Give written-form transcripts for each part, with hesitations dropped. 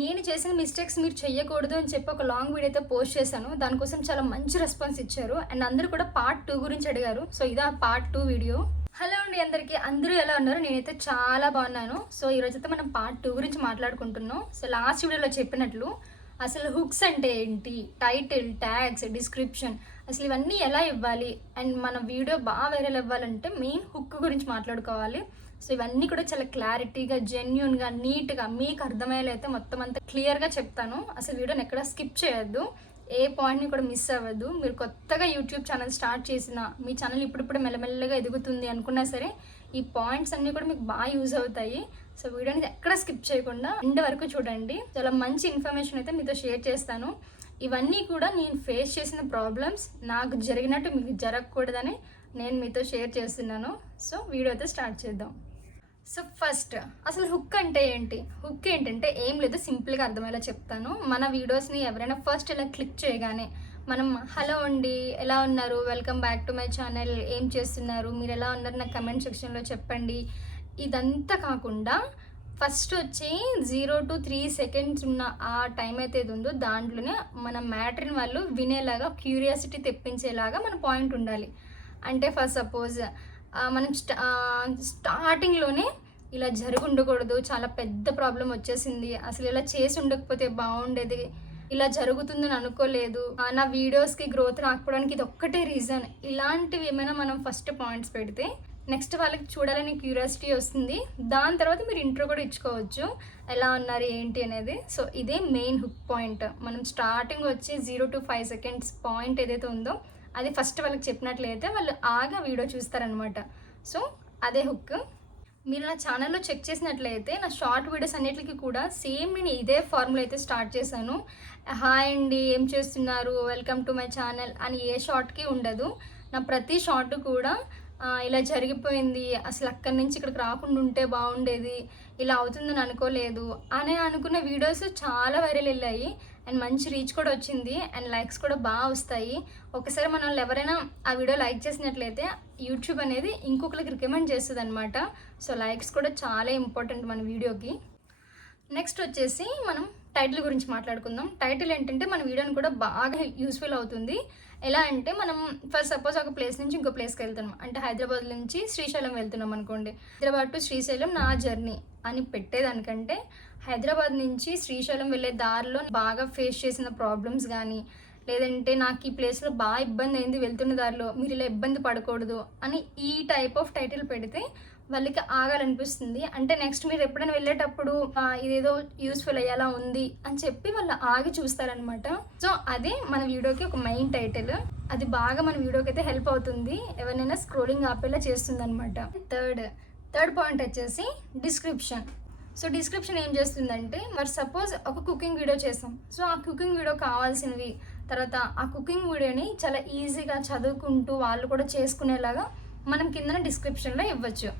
నేను చేసిన మిస్టేక్స్ మీరు చెయ్యకూడదు అని చెప్పి ఒక లాంగ్ వీడియో అయితే పోస్ట్ చేశాను. దానికోసం చాలా మంచి రెస్పాన్స్ ఇచ్చారు. అండ్ అందరూ కూడా పార్ట్ 2 గురించి అడిగారు. సో ఇదా పార్ట్ 2 వీడియో. హలో అండి అందరికీ. అందరూ ఎలా ఉన్నారు? నేనైతే చాలా బాగున్నాను. సో ఈరోజైతే మనం పార్ట్ 2 గురించి మాట్లాడుకుంటున్నాం. సో లాస్ట్ వీడియోలో చెప్పినట్లు అసలు హుక్స్ అంటే ఏంటి, టైటిల్, ట్యాగ్స్, డిస్క్రిప్షన్, అసలు ఇవన్నీ ఎలా ఇవ్వాలి, అండ్ మన వీడియో బాగా వైరల్ అవ్వాలంటే మెయిన్ హుక్ గురించి మాట్లాడుకోవాలి. సో ఇవన్నీ కూడా చాలా క్లారిటీగా, జెన్యున్గా, నీట్గా మీకు అర్థమయ్యేలా అయితే మొత్తం అంతా క్లియర్గా చెప్తాను. అసలు వీడియోని ఎక్కడ స్కిప్ చేయొద్దు, ఏ పాయింట్ని కూడా మిస్ అవ్వద్దు. మీరు కొత్తగా యూట్యూబ్ ఛానల్ స్టార్ట్ చేసిన, మీ ఛానల్ ఇప్పుడిప్పుడు మెల్లమెల్లగా ఎదుగుతుంది అనుకున్నా సరే ఈ పాయింట్స్ అన్నీ కూడా మీకు బాగా యూజ్ అవుతాయి. సో వీడియోని ఎక్కడ స్కిప్ చేయకుండా ఎండ్ వరకు చూడండి. చాలా మంచి ఇన్ఫర్మేషన్ అయితే మీతో షేర్ చేస్తాను. ఇవన్నీ కూడా నేను ఫేస్ చేసిన ప్రాబ్లమ్స్, నాకు జరిగినట్టు మీకు జరగకూడదని నేను మీతో షేర్ చేస్తున్నాను. సో వీడియో అయితే స్టార్ట్ చేద్దాం. సో ఫస్ట్ అసలు హుక్ అంటే ఏంటి? హుక్ ఏంటంటే ఏం లేదు, సింపుల్గా అర్థమయ్యేలా చెప్తాను. మన వీడియోస్ని ఎవరైనా ఫస్ట్ ఇలా క్లిక్ చేయగానే మనం హలో అండి, ఎలా ఉన్నారు, welcome back to my channel, ఏం చేస్తున్నారు, మీరు ఎలా ఉన్నారు నాకు కమెంట్ సెక్షన్లో చెప్పండి, ఇదంతా కాకుండా ఫస్ట్ వచ్చి 0 to 3 seconds ఉన్న ఆ టైం అయితే ఇది ఉందో దాంట్లోనే మన మ్యాటర్ని వాళ్ళు వినేలాగా, క్యూరియాసిటీ తెప్పించేలాగా మన పాయింట్ ఉండాలి. అంటే ఫస్ట్ సపోజ్ మనం స్టార్టింగ్లోనే ఇలా జరిగి ఉండకూడదు, చాలా పెద్ద ప్రాబ్లం వచ్చేసింది, అసలు ఇలా చేసి ఉండకపోతే బాగుండేది, ఇలా జరుగుతుందని అనుకోలేదు, నా వీడియోస్కి గ్రోత్ రాకపోవడానికి ఇది ఒక్కటే రీజన్, ఇలాంటివి ఏమైనా మనం ఫస్ట్ పాయింట్స్ పెడితే నెక్స్ట్ వాళ్ళకి చూడాలని క్యూరియాసిటీ వస్తుంది. దాని తర్వాత మీరు ఇంట్రో కూడా ఇచ్చుకోవచ్చు, ఎలా ఉన్నారు ఏంటి అనేది. సో ఇదే మెయిన్ హుక్ పాయింట్. మనం స్టార్టింగ్ వచ్చి 0 to 5 seconds పాయింట్ ఏదైతే ఉందో అది ఫస్ట్ వాళ్ళకి చెప్పినట్లయితే వాళ్ళు ఆగా వీడియో చూస్తారనమాట. సో అదే హుక్. మీరు నా ఛానల్లో చెక్ చేసినట్లయితే నా షార్ట్ వీడియోస్ అన్నిటికీ కూడా సేమ్ నేను ఇదే ఫార్ములా అయితే స్టార్ట్ చేశాను. హాయ్ అండి, ఏం చేస్తున్నారు, వెల్కమ్ టు మై ఛానల్ అని ఏ షార్ట్కి ఉండదు. నా ప్రతి షార్ట్ కూడా ఇలా జరిగిపోయింది, అసలు అక్కడి నుంచి ఇక్కడికి రాకుండా ఉంటే బాగుండేది, ఇలా అవుతుందని అనుకోలేదు అని అనుకున్న వీడియోస్ చాలా వైరల్ వెళ్ళాయి. అండ్ మంచి రీచ్ కూడా వచ్చింది, అండ్ లైక్స్ కూడా బాగా వస్తాయి. ఒకసారి మన వాళ్ళు ఎవరైనా ఆ వీడియో లైక్ చేసినట్లయితే యూట్యూబ్ అనేది ఇంకొకరికి రికమెండ్ చేస్తుంది అనమాట. సో లైక్స్ కూడా చాలా ఇంపార్టెంట్ మన వీడియోకి. నెక్స్ట్ వచ్చేసి మనం టైటిల్ గురించి మాట్లాడుకుందాం. టైటిల్ ఏంటంటే మన వీడియోని కూడా బాగా యూస్ఫుల్ అవుతుంది. ఎలా అంటే మనం ఫర్ సపోజ్ ఒక ప్లేస్ నుంచి ఇంకో ప్లేస్కి వెళ్తున్నాం, అంటే హైదరాబాద్ నుంచి శ్రీశైలం వెళ్తున్నాం అనుకోండి. హైదరాబాద్ టు శ్రీశైలం నా జర్నీ అని పెట్టేదానికంటే హైదరాబాద్ నుంచి శ్రీశైలం వెళ్ళే దారిలో బాగా ఫేస్ చేసిన ప్రాబ్లమ్స్ కానీ, లేదంటే నాకు ఈ ప్లేస్లో బాగా ఇబ్బంది అయింది వెళ్తున్న దారిలో, మీరు ఇలా ఇబ్బంది పడకూడదు అని ఈ టైప్ ఆఫ్ టైటిల్ పెడితే వాళ్ళకి ఆగాలనిపిస్తుంది. అంటే నెక్స్ట్ మీరు ఎప్పుడైనా వెళ్ళేటప్పుడు ఇదేదో యూస్ఫుల్ అయ్యేలా ఉంది అని చెప్పి వాళ్ళు ఆగి చూస్తారనమాట. సో అదే మన వీడియోకి ఒక మెయిన్ టైటిల్. అది బాగా మన వీడియోకి అయితే హెల్ప్ అవుతుంది, ఎవరినైనా స్క్రోలింగ్ ఆపేలా చేస్తుంది అనమాట. థర్డ్ పాయింట్ వచ్చేసి డిస్క్రిప్షన్. సో డిస్క్రిప్షన్ ఏం చేస్తుందంటే, మరి సపోజ్ ఒక కుకింగ్ వీడియో చేసాం, సో ఆ కుకింగ్ వీడియో కావాల్సినవి, తర్వాత ఆ కుకింగ్ వీడియోని చాలా ఈజీగా చదువుకుంటూ వాళ్ళు కూడా చేసుకునేలాగా మనం కింద డిస్క్రిప్షన్లో ఇవ్వచ్చు.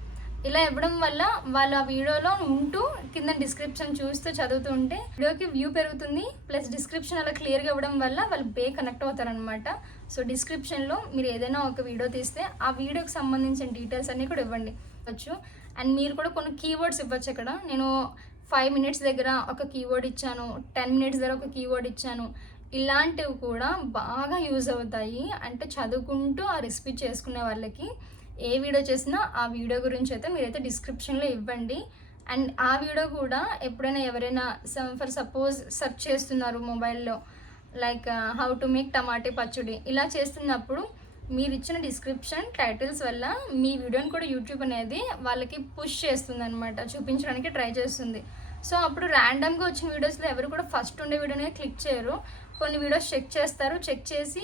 ఇలా ఇవ్వడం వల్ల వాళ్ళు ఆ వీడియోలో ఉంటూ కింద డిస్క్రిప్షన్ చూస్తూ చదువుతూ ఉంటే వీడియోకి వ్యూ పెరుగుతుంది. ప్లస్ డిస్క్రిప్షన్ అలా క్లియర్గా ఇవ్వడం వల్ల వాళ్ళు కనెక్ట్ అవుతారనమాట. సో డిస్క్రిప్షన్లో మీరు ఏదైనా ఒక వీడియో తీస్తే ఆ వీడియోకి సంబంధించిన డీటెయిల్స్ అన్నీ కూడా ఇవ్వండి వచ్చు. అండ్ మీరు కూడా కొన్ని కీవర్డ్స్ ఇవ్వచ్చు. ఇక్కడ నేను 5 minutes దగ్గర ఒక కీవర్డ్ ఇచ్చాను, 10 minutes దగ్గర ఒక కీవర్డ్ ఇచ్చాను. ఇలాంటివి కూడా బాగా యూజ్ అవుతాయి. అంటే చదువుకుంటూ ఆ రెసిపీ చేసుకునే వాళ్ళకి ఏ వీడియో చేసినా ఆ వీడియో గురించి అయితే మీరైతే డిస్క్రిప్షన్లో ఇవ్వండి. అండ్ ఆ వీడియో కూడా ఎప్పుడైనా ఎవరైనా ఫర్ సపోజ్ సెర్చ్ చేస్తున్నారు మొబైల్లో, లైక్ హౌ టు మేక్ టమాటా పచ్చడి, ఇలా చేస్తున్నప్పుడు మీరు ఇచ్చిన డిస్క్రిప్షన్ టైటిల్స్ వల్ల మీ వీడియోని కూడా యూట్యూబ్ అనేది వాళ్ళకి పుష్ చేస్తుంది అనమాట, చూపించడానికి ట్రై చేస్తుంది. సో అప్పుడు ర్యాండమ్గా వచ్చిన వీడియోస్లో ఎవరు కూడా ఫస్ట్ ఉండే వీడియోనే క్లిక్ చేయరు. కొన్ని వీడియోస్ చెక్ చేస్తారు, చెక్ చేసి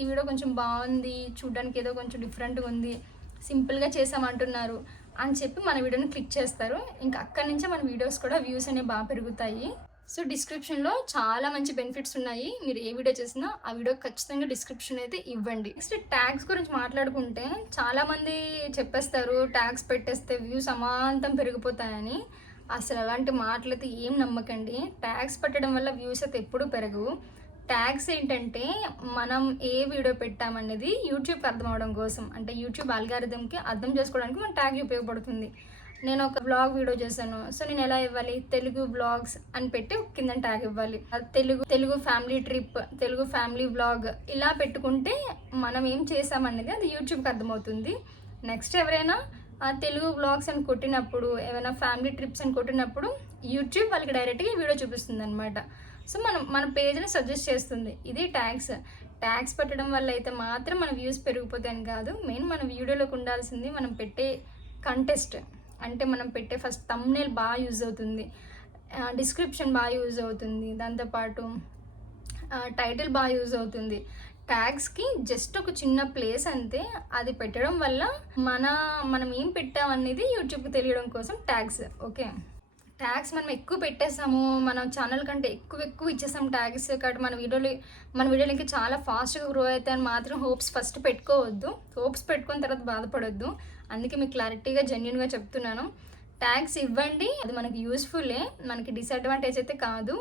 ఈ వీడియో కొంచెం బాగుంది, చూడడానికి ఏదో కొంచెం డిఫరెంట్గా ఉంది, సింపుల్గా చేసామంటున్నారు అని చెప్పి మన వీడియోని క్లిక్ చేస్తారు. ఇంకా అక్కడి నుంచే మన వీడియోస్ కూడా వ్యూస్ అనేవి బాగా పెరుగుతాయి. సో డిస్క్రిప్షన్లో చాలా మంచి బెనిఫిట్స్ ఉన్నాయి. మీరు ఏ వీడియో చేసినా ఆ వీడియో ఖచ్చితంగా డిస్క్రిప్షన్ అయితే ఇవ్వండి. నెక్స్ట్ ట్యాగ్స్ గురించి మాట్లాడుకుంటే చాలామంది చెప్పేస్తారు ట్యాగ్స్ పెట్టేస్తే వ్యూస్ అమాంతం పెరిగిపోతాయని. అసలు అలాంటి మాటలు అయితే ఏం నమ్మకండి. ట్యాగ్స్ పెట్టడం వల్ల వ్యూస్ అయితే ఎప్పుడూ పెరగవు. ట్యాగ్స్ ఏంటంటే మనం ఏ వీడియో పెట్టామనేది యూట్యూబ్కి అర్థం అవడం కోసం, అంటే యూట్యూబ్ అల్గారిథంకి అర్థం చేసుకోవడానికి మన ట్యాగ్ ఉపయోగపడుతుంది. నేను ఒక బ్లాగ్ వీడియో చేశాను, సో నేను ఎలా ఇవ్వాలి, తెలుగు బ్లాగ్స్ అని పెట్టి కింద ట్యాగ్ ఇవ్వాలి. Telugu family trip, Telugu family blog ఇలా పెట్టుకుంటే మనం ఏం చేసామనేది అది యూట్యూబ్కి అర్థమవుతుంది. నెక్స్ట్ ఎవరైనా తెలుగు బ్లాగ్స్ అని కొట్టినప్పుడు, ఏమైనా ఫ్యామిలీ ట్రిప్స్ అని కొట్టినప్పుడు యూట్యూబ్ వాళ్ళకి డైరెక్ట్గా వీడియో చూపిస్తుంది అనమాట. సో మన పేజ్ని సజెస్ట్ చేస్తుంది. ఇది ట్యాగ్స్ పెట్టడం వల్ల అయితే మాత్రం మన వ్యూస్ పెరిగిపోతాయని కాదు. మెయిన్ మన వీడియోలోకి ఉండాల్సింది మనం పెట్టే కంటెస్ట్. అంటే మనం పెట్టే ఫస్ట్ థంబ్నెయిల్ బాగా యూజ్ అవుతుంది, డిస్క్రిప్షన్ బాగా యూజ్ అవుతుంది, దాంతోపాటు టైటిల్ బాగా యూజ్ అవుతుంది. ట్యాగ్స్కి జస్ట్ ఒక చిన్న ప్లేస్ అంతే. అది పెట్టడం వల్ల మనం ఏం పెట్టామనేది యూట్యూబ్కి తెలియడం కోసం ట్యాగ్స్. ఓకే, ట్యాగ్స్ మనం ఎక్కువ పెట్టేసాము, మన ఛానల్ కంటే ఎక్కువ ఇచ్చేసాము ట్యాగ్స్ కాబట్టి మన వీడియోలకి చాలా ఫాస్ట్గా గ్రో అవుతాయని మాత్రం హోప్స్ ఫస్ట్ పెట్టుకోవద్దు. హోప్స్ పెట్టుకున్న తర్వాత బాధపడొద్దు. అందుకే మీకు క్లారిటీగా జెన్యున్గా చెప్తున్నాను. ట్యాగ్స్ ఇవ్వండి, అది మనకి యూస్ఫుల్లే, మనకి డిసడ్వాంటేజ్ అయితే కాదు.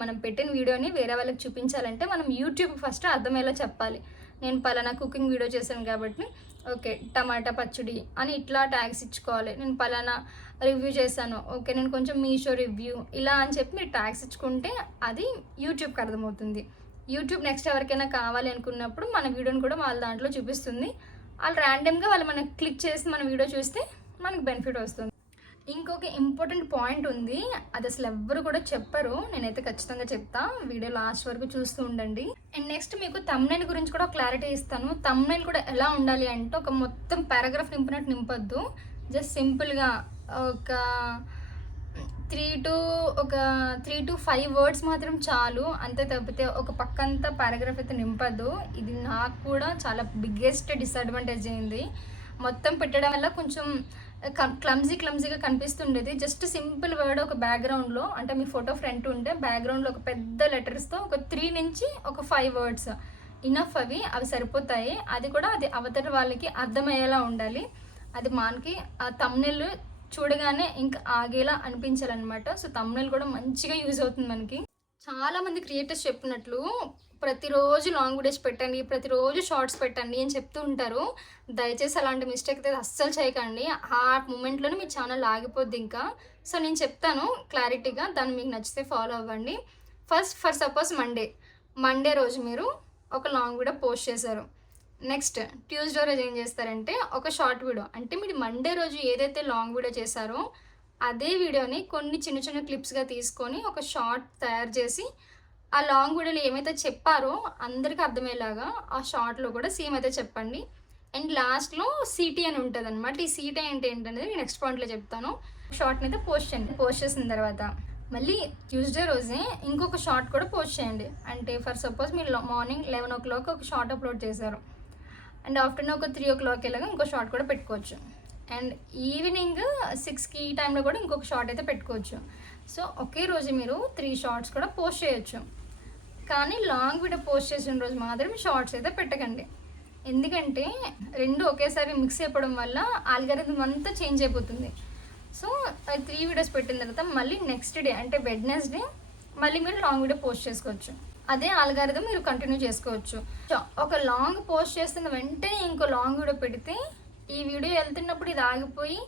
మనం పెట్టిన వీడియోని వేరే వాళ్ళకి చూపించాలంటే మనం యూట్యూబ్ ఫస్ట్ అర్థమయ్యేలా చెప్పాలి. నేను పలానా కుకింగ్ వీడియో చేశాను కాబట్టి ఓకే టమాటా పచ్చడి అని ఇట్లా ట్యాగ్స్ ఇచ్చుకోవాలి. నేను పలానా రివ్యూ చేశాను, ఓకే నేను కొంచెం మీషో రివ్యూ ఇలా అని చెప్పి మీరు ట్యాగ్స్ ఇచ్చుకుంటే అది యూట్యూబ్కి అర్థమవుతుంది. యూట్యూబ్ నెక్స్ట్ ఎవరికైనా కావాలి అనుకున్నప్పుడు మన వీడియోని కూడా వాళ్ళ దాంట్లో చూపిస్తుంది. వాళ్ళు ర్యాండమ్గా వాళ్ళు మనకు క్లిక్ చేసి మన వీడియో చూస్తే మనకు బెనిఫిట్ వస్తుంది. ఇంకొక ఇంపార్టెంట్ పాయింట్ ఉంది, అది అసలు ఎవ్వరు కూడా చెప్పరు, నేనైతే ఖచ్చితంగా చెప్తా. వీడియో లాస్ట్ వరకు చూస్తూ ఉండండి. అండ్ నెక్స్ట్ మీకు థంబ్నెయిల్ గురించి కూడా క్లారిటీ ఇస్తాను. థంబ్నెయిల్ కూడా ఎలా ఉండాలి అంటే ఒక మొత్తం పారాగ్రాఫ్ నింపినట్టు నింపొద్దు. జస్ట్ సింపుల్గా ఒక 3 to 5 వర్డ్స్ మాత్రం చాలు, అంతే. తప్పితే ఒక పక్కంతా పారాగ్రాఫ్ అయితే నింపద్దు. ఇది నాకు కూడా చాలా బిగ్గెస్ట్ డిసడ్వాంటేజ్ అయింది. మొత్తం పెట్టడం వల్ల కొంచెం క్లమ్జీగా కనిపిస్తుండేది. జస్ట్ సింపుల్ వర్డ్ ఒక బ్యాక్గ్రౌండ్లో, అంటే మీ ఫోటో ఫ్రంట్ ఉంటే బ్యాక్గ్రౌండ్లో ఒక పెద్ద లెటర్స్తో ఒక 3 నుంచి ఒక 5 వర్డ్స్ ఇనఫ్. అవి సరిపోతాయి. అది కూడా అది అవతల వాళ్ళకి అర్థమయ్యేలా ఉండాలి. అది మనకి ఆ థంబ్నెయిల్ చూడగానే ఇంకా ఆగేలా అనిపించాలన్నమాట. సో థంబ్నెయిల్ కూడా మంచిగా యూజ్ అవుతుంది మనకి. చాలామంది క్రియేటర్స్ చెప్పినట్లు ప్రతిరోజు లాంగ్ వీడియోస్ పెట్టండి, ప్రతిరోజు షార్ట్స్ పెట్టండి అని చెప్తూ ఉంటారు. దయచేసి అలాంటి మిస్టేక్ అయితే అస్సలు చేయకండి. ఆ మూమెంట్లోనే మీ ఛానల్ ఆగిపోద్ది ఇంకా. సో నేను చెప్తాను క్లారిటీగా, దాన్ని మీకు నచ్చితే ఫాలో అవ్వండి. ఫర్ సపోజ్ మండే రోజు మీరు ఒక లాంగ్ వీడియో పోస్ట్ చేశారు. నెక్స్ట్ ట్యూస్డే రోజు ఏం చేస్తారంటే ఒక షార్ట్ వీడియో, అంటే మీరు మండే రోజు ఏదైతే లాంగ్ వీడియో చేశారో అదే వీడియోని కొన్ని చిన్న క్లిప్స్గా తీసుకొని ఒక షార్ట్ తయారు చేసి ఆ లాంగ్ వీడియోలో ఏమైతే చెప్పారో అందరికీ అర్థమయ్యేలాగా ఆ షార్ట్లో కూడా సేమ్ అయితే చెప్పండి. అండ్ లాస్ట్లో సిటీ అని ఉంటుంది అనమాట. ఈ సిటీ అంటే ఏంటనేది నేను నెక్స్ట్ పాయింట్లో చెప్తాను. షార్ట్ని అయితే పోస్ట్ చేయండి. పోస్ట్ చేసిన తర్వాత మళ్ళీ ట్యూస్డే రోజే ఇంకొక షార్ట్ కూడా పోస్ట్ చేయండి. అంటే ఫర్ సపోజ్ మీరు మార్నింగ్ 11 o'clock ఒక షార్ట్ అప్లోడ్ చేశారు, అండ్ ఆఫ్టర్నూన్ ఒక 3 o'clock ఇలాగా ఇంకో షార్ట్ కూడా పెట్టుకోవచ్చు. అండ్ ఈవినింగ్ 6కి ఈ టైంలో కూడా ఇంకొక షార్ట్ అయితే పెట్టుకోవచ్చు. సో ఒకే రోజు మీరు 3 షార్ట్స్ కూడా పోస్ట్ చేయొచ్చు. కానీ లాంగ్ వీడియో పోస్ట్ చేసిన రోజు మాత్రం షార్ట్స్ అయితే పెట్టకండి. ఎందుకంటే రెండు ఒకేసారి మిక్స్ అయిపోవడం వల్ల ఆల్గారిథం అంతా చేంజ్ అయిపోతుంది. సో 3 వీడియోస్ పెట్టిన తర్వాత మళ్ళీ నెక్స్ట్ డే అంటే వెడ్నెస్డే మళ్ళీ మీరు లాంగ్ వీడియో పోస్ట్ చేసుకోవచ్చు. అదే ఆల్గారిథం మీరు కంటిన్యూ చేసుకోవచ్చు. ఒక లాంగ్ పోస్ట్ చేస్తున్న వెంటనే ఇంకో లాంగ్ వీడియో పెడితే ఈ వీడియో వెళ్తున్నప్పుడు ఇది ఆగిపోయి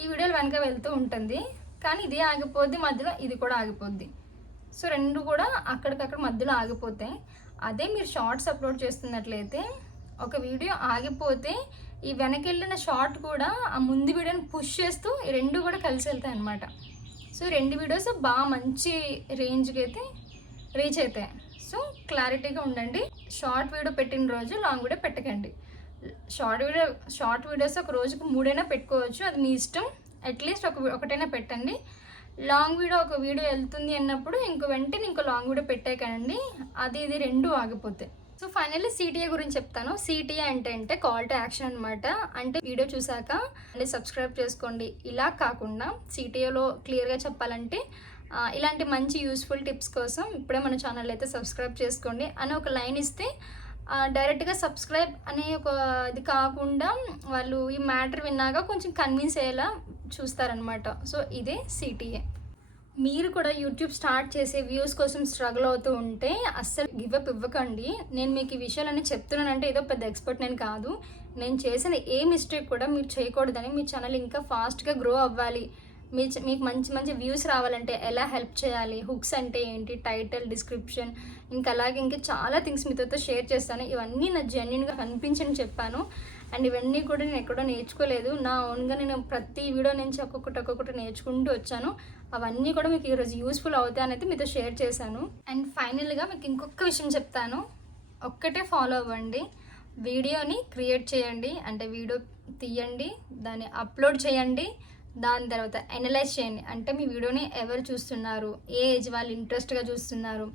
ఈ వీడియోలు వెనక వెళ్తూ ఉంటుంది. కానీ ఇది ఆగిపోద్ది, మధ్యలో ఇది కూడా ఆగిపోద్ది. సో రెండు కూడా అక్కడికక్కడ మధ్యలో ఆగిపోతాయి. అదే మీరు షార్ట్స్ అప్లోడ్ చేస్తున్నట్లయితే ఒక వీడియో ఆగిపోతే ఈ వెనకెళ్ళిన షార్ట్ కూడా ఆ ముందు వీడియోని పుష్ చేస్తూ ఈ రెండు కూడా కలిసి వెళ్తాయి అన్నమాట. సో 2 వీడియోస్ బాగా మంచి రేంజ్కి అయితే రీచ్ అవుతాయి. సో క్లారిటీగా ఉండండి. షార్ట్ వీడియో పెట్టిన రోజు లాంగ్ వీడియో పెట్టకండి. షార్ట్ వీడియోస్ ఒక రోజుకు 3 అయినా పెట్టుకోవచ్చు, అది మీ ఇష్టం. అట్లీస్ట్ ఒకటైనా పెట్టండి. లాంగ్ వీడియో ఒక వీడియో వెళ్తుంది అన్నప్పుడు వెంటనే ఇంకో లాంగ్ వీడియో పెట్టేకండి, అది ఇది రెండు ఆగిపోతాయి. సో ఫైనల్లీ సిటిఏ గురించి చెప్తాను. సిటిఏ అంటే కాల్ టు యాక్షన్ అనమాట. అంటే వీడియో చూసాక సబ్స్క్రైబ్ చేసుకోండి ఇలా కాకుండా సిటిఏలో క్లియర్గా చెప్పాలంటే ఇలాంటి మంచి యూస్ఫుల్ టిప్స్ కోసం ఇప్పుడే మన ఛానల్ అయితే సబ్స్క్రైబ్ చేసుకోండి అని ఒక లైన్ ఇస్తే డైరెక్ట్గా సబ్స్క్రైబ్ అనే ఒక ఇది కాకుండా వాళ్ళు ఈ మ్యాటర్ విన్నాక కొంచెం కన్విన్స్ అయ్యేలా చూస్తారనమాట. సో ఇదే సిటిఏ. మీరు కూడా యూట్యూబ్ స్టార్ట్ చేసే వ్యూస్ కోసం స్ట్రగుల్ అవుతూ ఉంటే అస్సలు గివప్ ఇవ్వకండి. నేను మీకు ఈ విషయాలన్నీ చెప్తున్నానంటే ఏదో పెద్ద ఎక్స్పర్ట్ నేను కాదు. నేను చేసిన ఏ మిస్టేక్ కూడా మీరు చేయకూడదని, మీ ఛానల్ ఇంకా ఫాస్ట్గా గ్రో అవ్వాలి, మీకు మంచి మంచి వ్యూస్ రావాలంటే ఎలా హెల్ప్ చేయాలి, హుక్స్ అంటే ఏంటి, టైటిల్, డిస్క్రిప్షన్, ఇంకా అలాగే ఇంకా చాలా థింగ్స్ మీతో షేర్ చేస్తాను. ఇవన్నీ నాకు జెన్యున్గా అనిపించని చెప్పాను. అండ్ ఇవన్నీ కూడా నేను ఎక్కడో నేర్చుకోలేదు, నా ఓన్గా నేను ప్రతి వీడియో నుంచి ఒక్కొక్కటి నేర్చుకుంటూ వచ్చాను. అవన్నీ కూడా మీకు ఈరోజు యూస్ఫుల్ అవుతాయి అనేది మీతో షేర్ చేశాను. అండ్ ఫైనల్గా మీకు ఇంకొక విషయం చెప్తాను, ఒక్కటే ఫాలో అవ్వండి. వీడియోని క్రియేట్ చేయండి, అంటే వీడియో తీయండి, దాన్ని అప్లోడ్ చేయండి, దాని తర్వాత అనలైజ్ చేయండి. అంటే మీ వీడియోని ఎవరు చూస్తున్నారు, ఏ ఏజ్ వాళ్ళు ఇంట్రెస్ట్గా చూస్తున్నారు,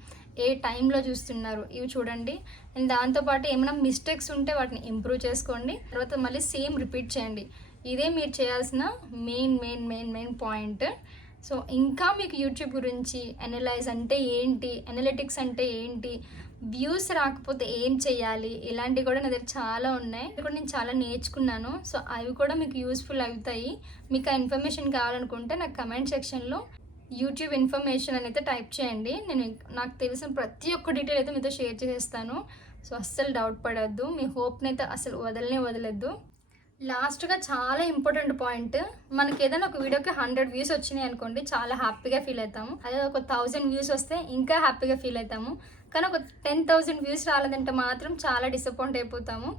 ఏ టైంలో చూస్తున్నారు, ఇవి చూడండి. అండ్ దాంతోపాటు ఏమైనా మిస్టేక్స్ ఉంటే వాటిని ఇంప్రూవ్ చేసుకోండి. తర్వాత మళ్ళీ సేమ్ రిపీట్ చేయండి. ఇదే మీరు చేయాల్సిన మెయిన్ పాయింట్. సో ఇంకా మీకు యూట్యూబ్ గురించి, అనలైజ్ అంటే ఏంటి, అనలిటిక్స్ అంటే ఏంటి, వ్యూస్ రాకపోతే ఏం చేయాలి, ఇలాంటివి కూడా నా దగ్గర చాలా ఉన్నాయి. ఇది కూడా నేను చాలా నేర్చుకున్నాను. సో అవి కూడా మీకు యూస్ఫుల్ అవుతాయి. మీకు ఆ ఇన్ఫర్మేషన్ కావాలనుకుంటే నాకు కమెంట్ సెక్షన్లో యూట్యూబ్ ఇన్ఫర్మేషన్ అని అయితే టైప్ చేయండి. నేను నాకు తెలిసిన ప్రతి ఒక్క డీటెయిల్ అయితే మీతో షేర్ చేసేస్తాను. సో అస్సలు డౌట్ పడద్దు, మీ హోప్ని అయితే అసలు వదలద్దు. లాస్ట్గా చాలా ఇంపార్టెంట్ పాయింట్, మనకి ఏదైనా ఒక వీడియోకి 100 వ్యూస్ వచ్చినాయి అనుకోండి, చాలా హ్యాపీగా ఫీల్ అవుతాము. అదే ఒక 1000 వ్యూస్ వస్తే ఇంకా హ్యాపీగా ఫీల్ అవుతాము. కానీ ఒక 10,000 వ్యూస్ రాలేదంటే మాత్రం చాలా డిసప్పాయింట్ అయిపోతాము.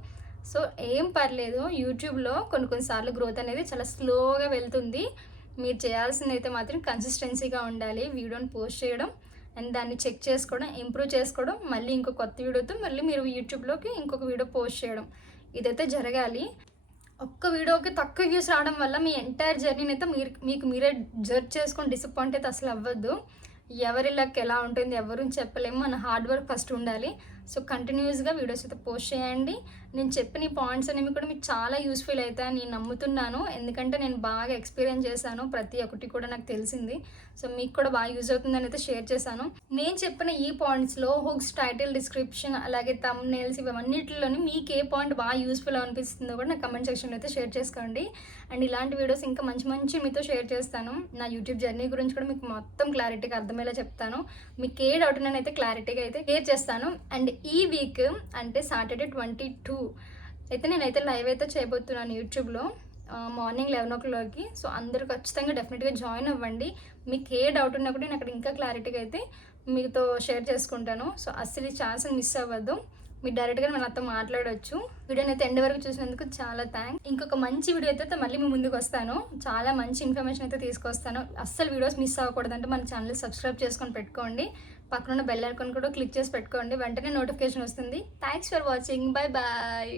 సో ఏం పర్లేదు, యూట్యూబ్లో కొన్నిసార్లు గ్రోత్ అనేది చాలా స్లోగా వెళ్తుంది. మీరు చేయాల్సింది అయితే మాత్రం కన్సిస్టెన్సీగా ఉండాలి. వీడియోని పోస్ట్ చేయడం అండ్ దాన్ని చెక్ చేసుకోవడం, ఇంప్రూవ్ చేసుకోవడం, మళ్ళీ ఇంకో కొత్త వీడియోతో మళ్ళీ మీరు యూట్యూబ్లోకి ఇంకొక వీడియో పోస్ట్ చేయడం, ఇదైతే జరగాలి. ఒక్క వీడియోకి తక్కువ వ్యూస్ రావడం వల్ల మీ ఎంటైర్ జర్నీని అయితే మీకు మీరే జడ్జ్ చేసుకొని డిసప్పాయింట్ అయితే అసలు అవ్వద్దు. ఎవరి లక్ ఎలా ఉంటుంది ఎవరు చెప్పలేము, మన హార్డ్ వర్క్ ఫస్ట్ ఉండాలి. సో కంటిన్యూస్గా వీడియోస్ అయితే పోస్ట్ చేయండి. నేను చెప్పిన ఈ పాయింట్స్ అనేవి కూడా మీకు చాలా యూస్ఫుల్ అవుతాయని నేను నమ్ముతున్నాను. ఎందుకంటే నేను బాగా ఎక్స్పీరియన్స్ చేశాను, ప్రతి ఒక్కటి కూడా నాకు తెలిసింది. సో మీకు కూడా బాగా యూజ్ అవుతుందని అయితే షేర్ చేశాను. నేను చెప్పిన ఈ పాయింట్స్లో హుక్స్, టైటిల్, డిస్క్రిప్షన్, అలాగే థంబ్నెయిల్స్, ఇవన్నిటిలోని మీకు ఏ పాయింట్ బాగా యూస్ఫుల్ అనిపిస్తుందో కూడా నా కమెంట్ సెక్షన్లో అయితే షేర్ చేసుకోండి. అండ్ ఇలాంటి వీడియోస్ ఇంకా మంచి మీతో షేర్ చేస్తాను. నా యూట్యూబ్ జర్నీ గురించి కూడా మీకు మొత్తం క్లారిటీగా అర్థమయ్యేలా చెప్తాను. మీకు ఏ డౌట్ అయితే క్లారిటీగా అయితే షేర్ చేస్తాను. అండ్ ఈ వీక్ అంటే సాటర్డే 22 అయితే నేనైతే లైవ్ అయితే చేయబోతున్నాను యూట్యూబ్లో మార్నింగ్ 11 o'clockకి. సో అందరూ ఖచ్చితంగా డెఫినెట్గా జాయిన్ అవ్వండి. మీకు ఏ డౌట్ ఉన్నా కూడా నేను అక్కడ ఇంకా క్లారిటీగా అయితే మీతో షేర్ చేసుకుంటాను. సో అస్సలు ఈ ఛాన్స్ మిస్ అవ్వద్దు, మీరు డైరెక్ట్గా నాతో మాట్లాడవచ్చు. వీడియోని అయితే ఎండ్ వరకు చూసినందుకు చాలా థ్యాంక్స్. ఇంకొక మంచి వీడియో అయితే మళ్ళీ మీ ముందుకు వస్తాను. చాలా మంచి ఇన్ఫర్మేషన్ అయితే తీసుకొస్తాను. అస్సలు వీడియోస్ మిస్ అవ్వకూడదంటే మన ఛానల్ సబ్స్క్రైబ్ చేసుకొని పెట్టుకోండి. పక్కన బెల్ ఐకాన్ కూడా క్లిక్ చేసి పెట్టుకోండి, వెంటనే నోటిఫికేషన్ వస్తుంది. Thanks for watching, bye bye.